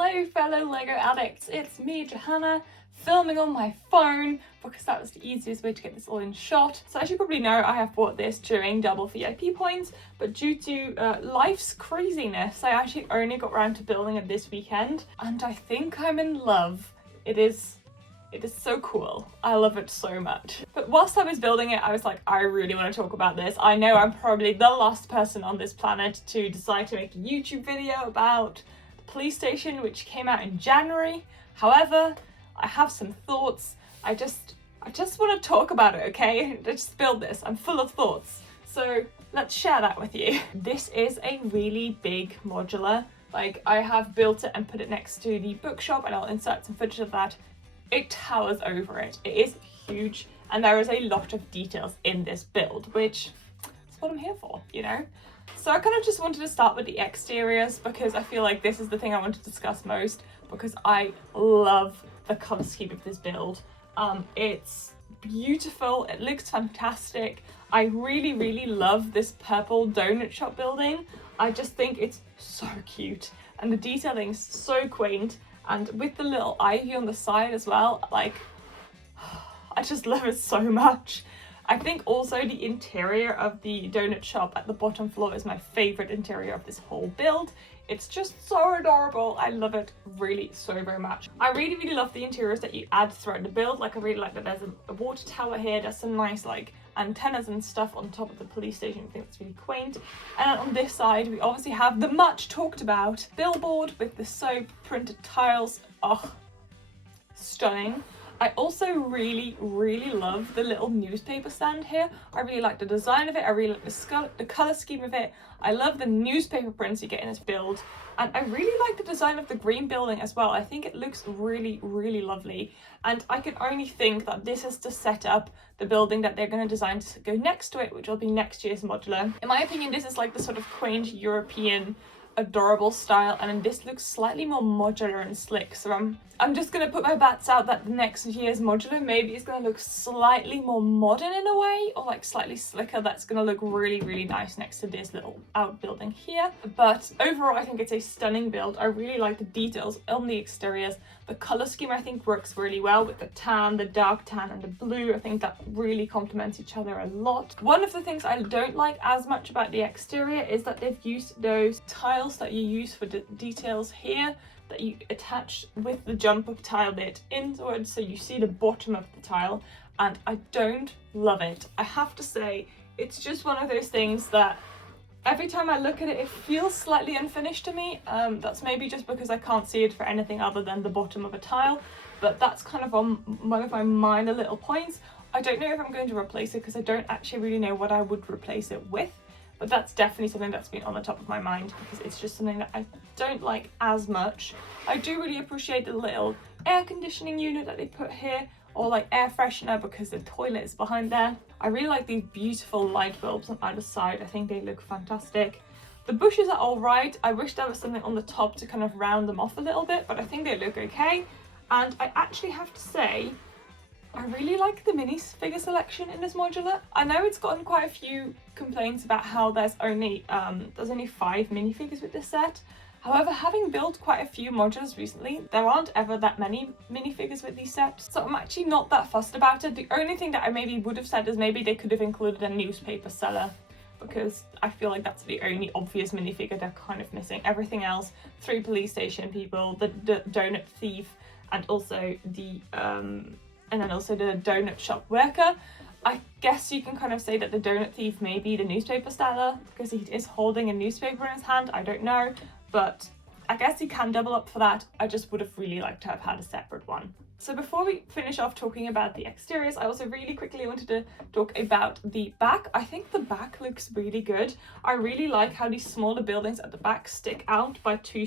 Hello fellow LEGO addicts, it's me, Johanna, filming on my phone because that was the easiest way to get this all in shot. So as you probably know, I have bought this during double VIP points, but due to life's craziness, I actually only got around to building it this weekend, and I think I'm in love. It is so cool. I love it so much. But whilst I was building it, I was like, I really want to talk about this. I know I'm probably the last person on this planet to decide to make a YouTube video about the police station, which came out in January. However, I have some thoughts. I just want to talk about it, okay? I just built this. I'm full of thoughts. So let's share that with you. This is a really big modular. Like, I have built it and put it next to the bookshop, and I'll insert some footage of that. It towers over it. It is huge, and there is a lot of details in this build, which is what I'm here for, you know? So I kind of just wanted to start with the exteriors because I feel like this is the thing I want to discuss most, because I love the colour scheme of this build. It's beautiful, it looks fantastic. I really love this purple donut shop building. I just think it's so cute, and the detailing's so quaint. And with the little ivy on the side as well, like, I just love it so much. I think also the interior of the donut shop at the bottom floor is my favourite interior of this whole build. It's just so adorable. I love it really so very much. I really love the interiors that you add throughout the build. Like, I really like that there's a water tower here. There's some nice like antennas and stuff on top of the police station. I think it's really quaint. And on this side we obviously have the much talked about billboard with the soap printed tiles. Oh, stunning. I also really love the little newspaper stand here. I really like the design of it. I really like the colour scheme of it. I love the newspaper prints you get in this build. And I really like the design of the green building as well. I think it looks really lovely. And I can only think that this is to set up the building that they're going to design to go next to it, which will be next year's modular. In my opinion, this is like the sort of quaint European adorable style, and then this looks slightly more modular and slick. So I'm just gonna put my bets out that the next year's modular maybe is gonna look slightly more modern in a way, or like slightly slicker. That's gonna look really nice next to this little outbuilding here. But overall, I think it's a stunning build. I really like the details on the exteriors. The color scheme I think works really well with the tan, the dark tan, and the blue. I think that really complements each other a lot. One of the things I don't like as much about the exterior is that they've used those tiles that you use for the details here that you attach with the jumper tile bit inwards, so you see the bottom of the tile, and I don't love it. I have to say, it's just one of those things that every time I look at it, it feels slightly unfinished to me. That's maybe just because I can't see it for anything other than the bottom of a tile, but that's kind of on one of my minor little points. I don't know if I'm going to replace it because I don't actually really know what I would replace it with. But that's definitely something that's been on the top of my mind because it's just something that I don't like as much. I do really appreciate the little air conditioning unit that they put here, or like air freshener because the toilet is behind there. I really like these beautiful light bulbs on either side. I think they look fantastic. The bushes are all right. I wish there was something on the top to kind of round them off a little bit, but I think they look okay. And I actually have to say, I really like the minifigure selection in this modular. I know it's gotten quite a few complaints about how there's only 5 minifigures with this set. However, having built quite a few modulars recently, there aren't ever that many minifigures with these sets, so I'm actually not that fussed about it. The only thing that I maybe would have said is maybe they could have included a newspaper seller, because I feel like that's the only obvious minifigure they're kind of missing. Everything else, 3 police station people, the donut thief, and also the donut shop worker. I guess you can kind of say that the donut thief may be the newspaper seller because he is holding a newspaper in his hand. I don't know, but I guess he can double up for that. I just would have really liked to have had a separate one. So before we finish off talking about the exteriors, I also really quickly wanted to talk about the back. I think the back looks really good. I really like how these smaller buildings at the back stick out by two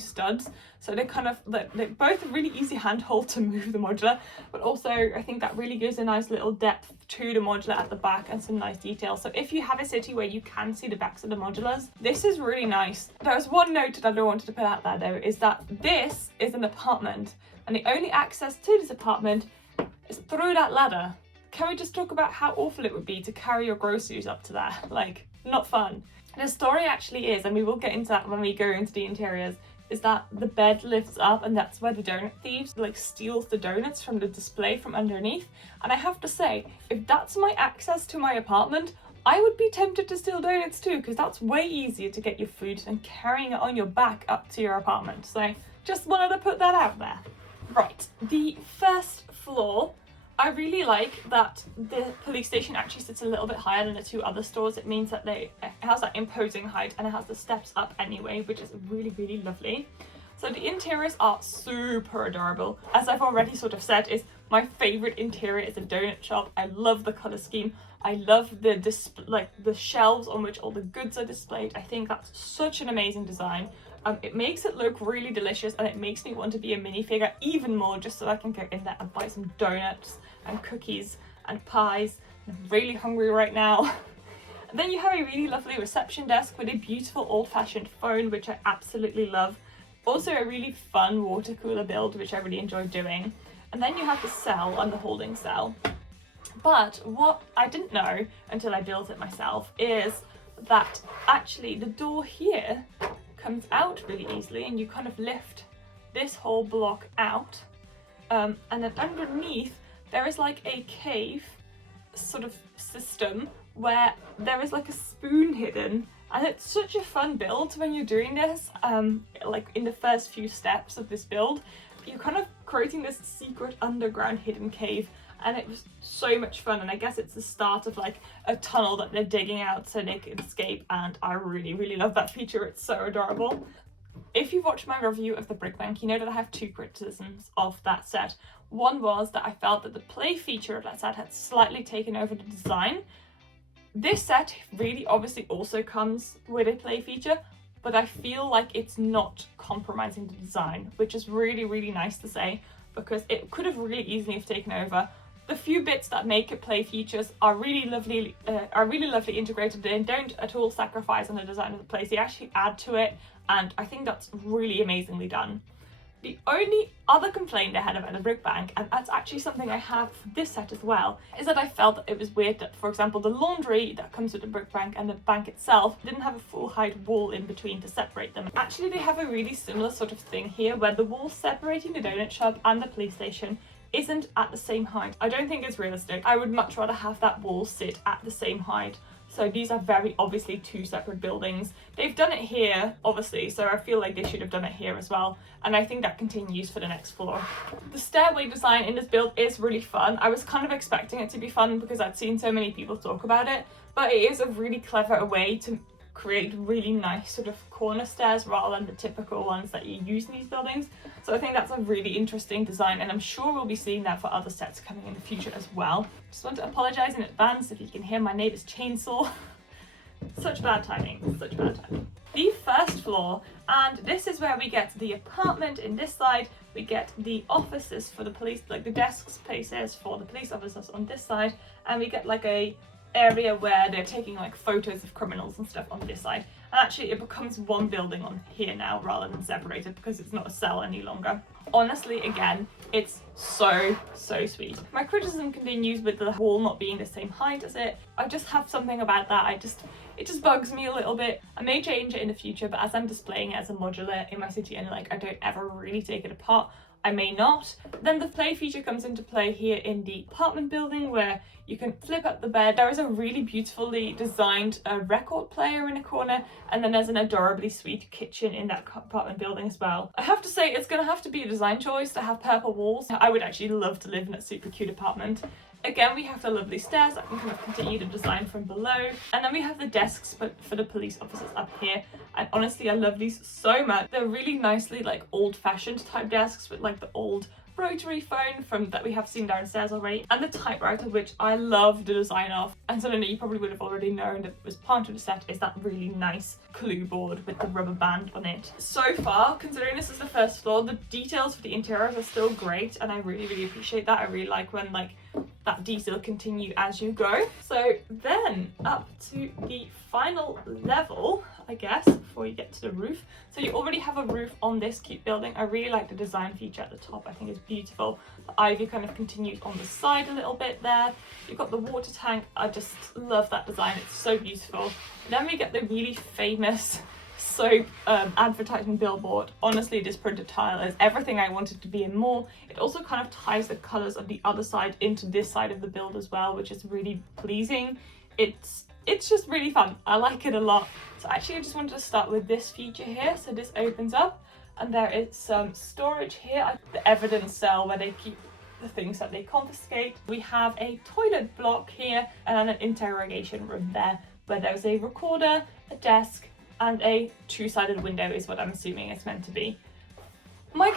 studs. So they're both a really easy handhold to move the modular, but also I think that really gives a nice little depth to the modular at the back and some nice details. So if you have a city where you can see the backs of the modulars, this is really nice. There's one note that I wanted to put out there though, is that this is an apartment, and the only access to this apartment is through that ladder. Can we just talk about how awful it would be to carry your groceries up to there? Like, not fun. The story actually is, and we will get into that when we go into the interiors, is that the bed lifts up, and that's where the donut thieves like steals the donuts from the display from underneath. And I have to say, if that's my access to my apartment, I would be tempted to steal donuts too, because that's way easier to get your food than carrying it on your back up to your apartment. So just wanted to put that out there. Right, the first floor, I really like that the police station actually sits a little bit higher than the two other stores. It means that it has that imposing height, and it has the steps up anyway, which is really, really lovely. So the interiors are super adorable. As I've already sort of said, is my favourite interior is the donut shop. I love the colour scheme. I love the the shelves on which all the goods are displayed. I think that's such an amazing design. It makes it look really delicious, and it makes me want to be a minifigure even more, just so I can go in there and buy some donuts and cookies and pies. I'm really hungry right now. And then you have a really lovely reception desk with a beautiful old-fashioned phone, which I absolutely love. Also a really fun water cooler build, which I really enjoyed doing. And then you have the cell and the holding cell. But what I didn't know until I built it myself is that actually the door here comes out really easily, and you kind of lift this whole block out, and then underneath there is like a cave sort of system where there is like a spoon hidden, and it's such a fun build when you're doing this. Like in the first few steps of this build, you're kind of creating this secret underground hidden cave, and it was so much fun. And I guess it's the start of like a tunnel that they're digging out so they can escape, and I really, really love that feature. It's so adorable. If you've watched my review of the Brick Bank, you know that I have two criticisms of that set. One was that I felt that the play feature of that set had slightly taken over the design. This set really obviously also comes with a play feature, but I feel like it's not compromising the design, which is really, really nice to say, because it could have really easily have taken over. The few bits that make it play features are really lovely integrated in, don't at all sacrifice on the design of the place. They actually add to it, and I think that's really amazingly done. The only other complaint I had about the Brick Bank, and that's actually something I have for this set as well, is that I felt that it was weird that, for example, the laundry that comes with the Brick Bank and the bank itself didn't have a full height wall in between to separate them. Actually, they have a really similar sort of thing here, where the wall separating the donut shop and the police station isn't at the same height. I don't think it's realistic. I would much rather have that wall sit at the same height. So these are very obviously two separate buildings. They've done it here, obviously, so I feel like they should have done it here as well. And I think that continues for the next floor. The stairway design in this build is really fun. I was kind of expecting it to be fun because I'd seen so many people talk about it, but it is a really clever way to create really nice sort of corner stairs rather than the typical ones that you use in these buildings. So I think that's a really interesting design, and I'm sure we'll be seeing that for other sets coming in the future as well. Just want to apologise in advance if you can hear my neighbour's chainsaw. Such bad timing, such bad timing. The first floor, and this is where we get the apartment in this side, we get the offices for the police, like the desks places for the police officers on this side, and we get like a area where they're taking like photos of criminals and stuff on this side. And actually it becomes one building on here now rather than separated, because it's not a cell any longer. Honestly, again, it's so sweet. My criticism continues with the wall not being the same height as it. I just have something about that, it just bugs me a little bit. I may change it in the future, but as I'm displaying it as a modular in my city and like I don't ever really take it apart, I may not. Then the play feature comes into play here in the apartment building, where you can flip up the bed. There is a really beautifully designed record player in a corner, and then there's an adorably sweet kitchen in that apartment building as well. I have to say, it's gonna have to be a design choice to have purple walls. I would actually love to live in a super cute apartment. Again, we have the lovely stairs that can kind of continue the design from below. And then we have the desks for the police officers up here. And honestly, I love these so much. They're really nicely like old-fashioned type desks with like the old rotary phone that we have seen downstairs already, and the typewriter, which I love the design of. And so you probably would have already known that it was part of the set, is that really nice clue board with the rubber band on it. So far, considering this is the first floor, the details for the interiors are still great, and I really appreciate that. I really like when like that detail continue as you go. So then up to the final level, I guess, before you get to the roof. So you already have a roof on this cute building. I really like the design feature at the top. I think it's beautiful. The ivy kind of continues on the side a little bit there. You've got the water tank. I just love that design. It's so beautiful. Then we get the really famous soap advertising billboard. Honestly, this printed tile is everything I wanted to be and more. It also kind of ties the colours of the other side into this side of the build as well, which is really pleasing. It's just really fun. I like it a lot. So actually I just wanted to start with this feature here. So this opens up and there is some storage here, the evidence cell where they keep the things that they confiscate. We have a toilet block here and then an interrogation room there where there's a recorder, a desk, and a two-sided window is what I'm assuming it's meant to be. My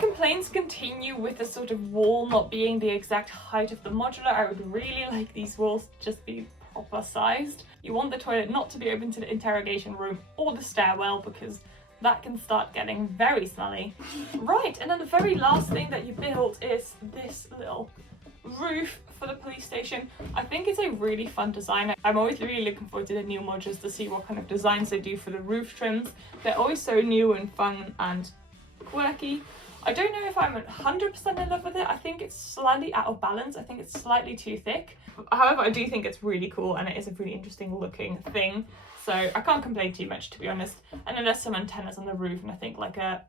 complaints continue with the sort of wall not being the exact height of the modular. I would really like these walls to just be proper sized. You want the toilet not to be open to the interrogation room or the stairwell because that can start getting very smelly. Right, and then the very last thing that you build is this little roof for the police station. I think it's a really fun design. I'm always really looking forward to the new modules to see what kind of designs they do for the roof trims. They're always so new and fun and quirky. I don't know if I'm 100% in love with it. I think it's slightly out of balance. I think it's slightly too thick. However, I do think it's really cool and it is a really interesting looking thing. So I can't complain too much, to be honest. And then there's some antennas on the roof and I think like a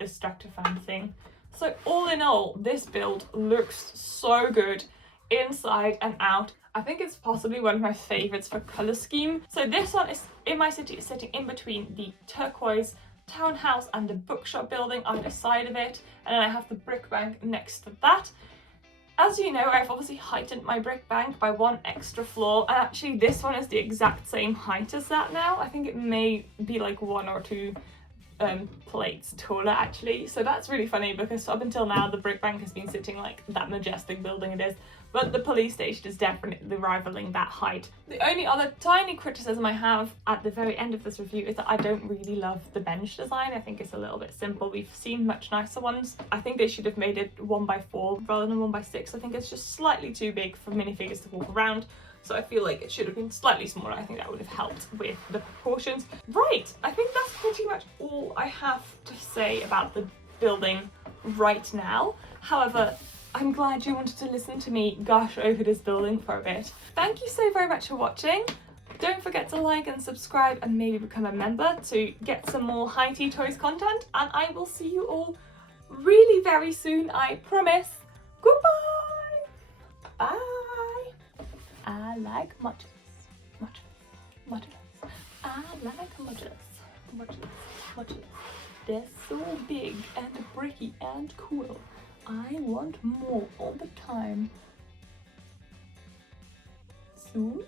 extractor fan thing. So all in all, this build looks so good inside and out. I think it's possibly one of my favorites for color scheme. So this one is in my city, is sitting in between the turquoise townhouse and the bookshop building either side of it, and then I have the brick bank next to that. As you know, I've obviously heightened my brick bank by one extra floor, and actually this one is the exact same height as that now. I think it may be like one or two plates taller actually, so that's really funny because up until now the brick bank has been sitting like that majestic building it is, but the police station is definitely rivaling that height. The only other tiny criticism I have at the very end of this review is that I don't really love the bench design. I think it's a little bit simple. We've seen much nicer ones. I think they should have made it 1x4 rather than 1x6. I think it's just slightly too big for minifigures to walk around. So I feel like it should have been slightly smaller. I think that would have helped with the proportions. Right, I think that's pretty much all I have to say about the building right now. However, I'm glad you wanted to listen to me gush over this building for a bit. Thank you so very much for watching. Don't forget to like and subscribe and maybe become a member to get some more High Tea Toys content. And I will see you all really very soon, I promise. Goodbye! Bye! I like modulars. Modulars. I like modulars. Modulars. They're so big and bricky and cool. I want more all the time. Soon?